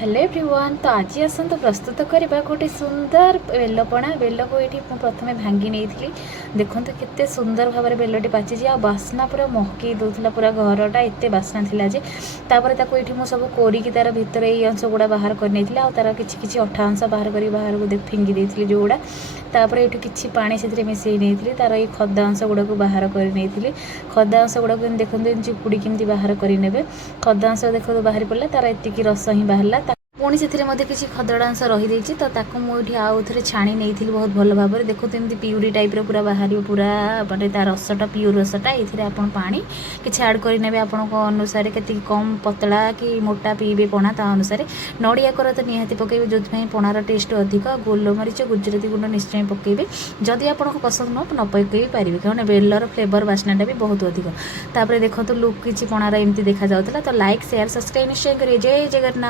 Hello everyone. तो आज आसतु प्रस्तुत करवा गोटे सुंदर बेलपणा। बेल को ये प्रथम भांगी नहीं देखो केते सुंदर भाव में बेलटी पाची आ बास्ना पूरा महकई दूसरा पूरा घरटा एत बास्ना थिला जे तापर ताको ये मुझे सब कोरिकी तार भितर ये अंश गुड़ा बाहर कर तार किसी अठा अंश बाहर कर बाहर को फिंगी देती जोड़ा तापर ये किसी पानी से मिसई नहीं तार ये खदा अंश गुड़ा को बाहर कर खदा अंश गुड़ा को देखते चिपुड़ी केमती बाहर करे खदा अंश देखो बाहरी पड़ा तार एतिकी रस ही बाहर पुणी से किसी खदड़ा अंश रही तो ताको मुझे आउ थे छाणी नहीं बहुत भल भाव में देखो एमती प्यूरी टाइप पूरा बाहर पूरा मानते रसटा प्यूर रसटा ये आप पानी किसी आड करेंगे आपण अनुसार के कम पतला कि मोटा पीबे पणा ता अनुसार नड़िया कर तो निहाती पकेबे जो पणार टेस्ट अधिक गोलमरीच गुजराती गुंड निश्चय पकेबे जदि आपको पसंद न पकई पारे क्या बेलर फ्लेवर बास्नाटा भी बहुत अधिक तापर देखो लुक किसी पणार एमती देखा जाता तो लाइक शेयर सब्सक्राइब निश्चय करिए। जय जगन्नाथ।